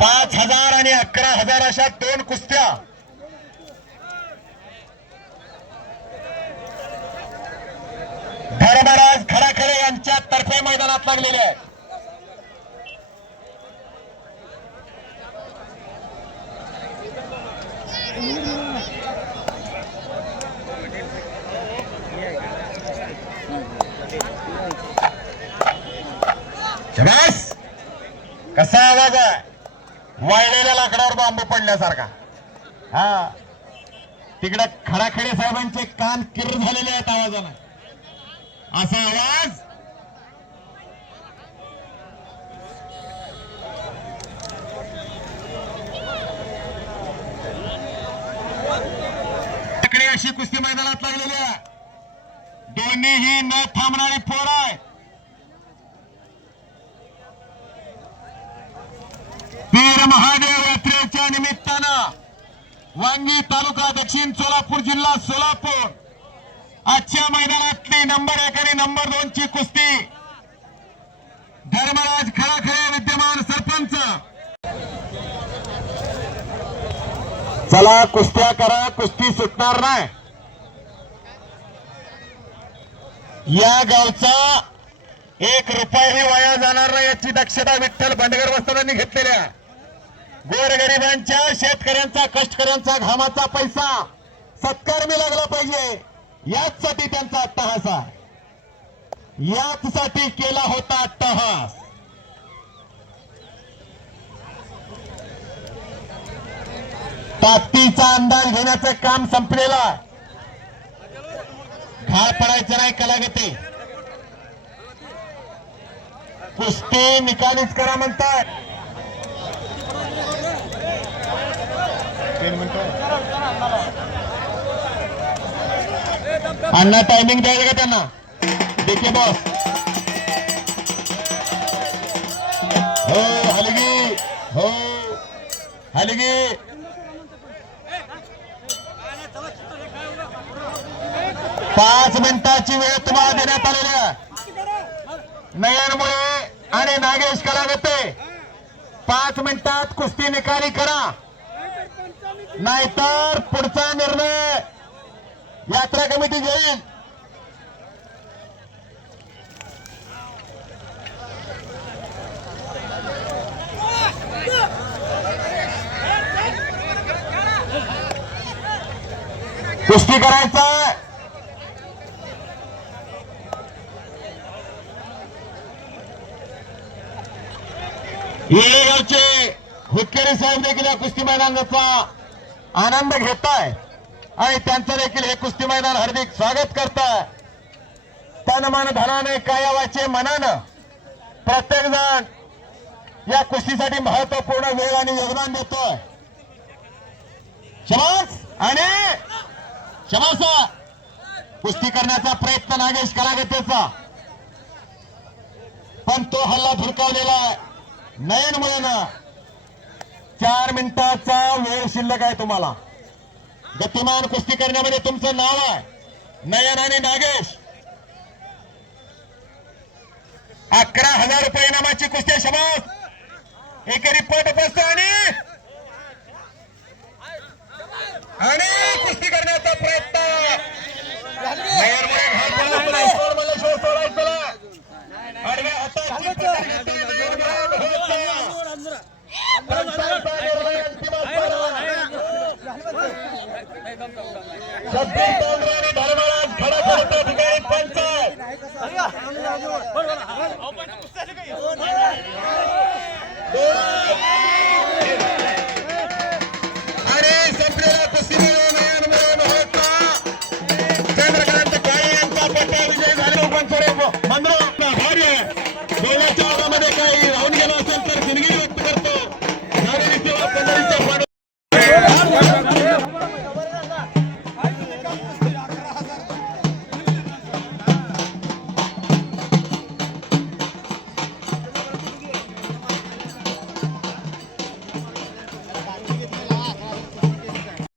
5,000 आणि 11,000 अशा 2 कुस्त्या धर्मराज खडाखळे यांच्या तर्फे मैदानात लागलेले आहेत. शबास, कसा आवाज आहे, वाळलेल्या लाकडावर बांबू पडल्यासारखा. हा, तिकडे खडाखळे साहेबांचे कान किर झालेले आहेत आवाजाने. असा आवाज अशी कुस्ती मैदानात लागलेली आहे. दोन्हीही न थांबणारी पोर आहे. पीर महादेव यात्रेच्या निमित्तानं वांगी तालुका दक्षिण सोलापूर जिल्हा सोलापूर आजच्या मैदानातली नंबर 1 आणि नंबर 2 ची कुस्ती धर्मराज खडाखळे विद्यमान सरपंच. चला कुस्त्या करा, कुस्ती सुटणार नाही. या गावचा 1 रुपयाही वाया जाणार नाही याची दक्षता विठ्ठल भांडगर वस्त्रांनी घेतलेल्या गोरगरिबांच्या शेतकऱ्यांचा कष्टकऱ्यांचा घामाचा पैसा सत्कारमी लागला पाहिजे याचसाठी त्यांचा अट्टहास आहे. याचसाठी केला होता अट्टहास. ताकदीचा अंदाज घेण्याचं काम संपलेलं आहे. घाळ पडायचं नाही कलागती. कुस्ती निकालीच करा म्हणतात. 3 मिनिटं अण्णा, टायमिंग द्यायचं का त्यांना? देखे बॉस. हो हलगी, हो हलगी. पाच मिनिटाची वेळ तुम्हाला देण्यात आलेली आहे. नयनमुळे आणि नागेश कलागते 5 मिनिटात कुस्ती निकाली करा, नाहीतर पुढचा निर्णय यात्रा कमिटी घेईल. कुस्ती करायचा. येळेगावचे हुक्केरी साहेब देखील या कुस्ती मैदानाचा आनंद घेताय आणि त्यांचं देखील हे कुस्ती मैदान हार्दिक स्वागत करताय. तन मन धनाने कायावाचे मनानं प्रत्येक जण या कुस्तीसाठी महत्वपूर्ण वेळ आणि योगदान देतोय. शबास आणि शबास. कुस्ती करण्याचा प्रयत्न नागेश कलागतेचा, पण तो हल्ला धुडकावलेला आहे नयनमुळेनं. 4 मिनिटाचा वेळ शिल्लक आहे तुम्हाला. गतिमान कुस्ती करण्यामध्ये तुमचं नाव आहे. नयन आणि नागेश 11,000 रुपये इनामाची कुस्ती. शबास. एकेरी पट बसतो आणि कुस्ती करण्याचा प्रयत्न. नयनमुळे आडव्या हाताची धर्मराज खडाखळे ठिकाणी पंच